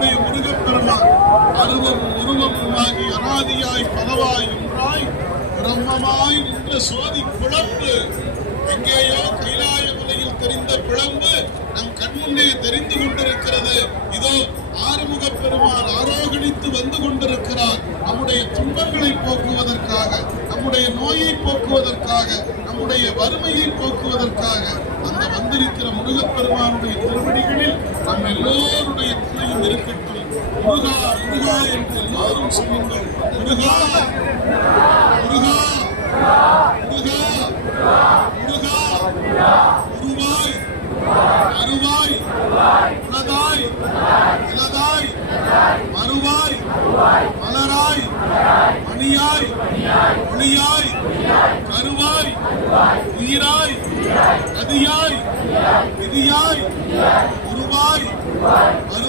நம்முடைய முருகப்பெருமான் அருவம் உருவமுமாகி அனாதியாய் பலவாய் ஒன்றாய் பிரம்மமாய் நின்ற சோதி குழம்பு. எங்கேயோ கைலாய மலையில் தெரிந்த பிளம்பு நம் கண்முன்னே தெரிந்து கொண்டிருக்கிறது. இதோ ஆறுமுக பெருமான் ஆரோகணித்து வந்து கொண்டிருக்கிறார். நம்முடைய துன்பங்களை போக்குவதற்காக, நம்முடைய நோயை போக்குவதற்காக, நம்முடைய வறுமையை போக்குவதற்காக அந்த வந்திருக்கிற முருகப்பெருமானுடைய திருவடிகளில் நம் எல்லோருடைய துணையும் இருக்கட்டும். முருகா முருகா என்று எல்லோரும் சொல்லுங்கள். முருகா முருகா முருகா முருகா உருவாய் அருவாய் உலதாய் இலதாய் மறுவாய் மலராய் மணியாய் ஒளியாய் கருவாய் உயிராய் நதியாய் விதியாய் உருவாய்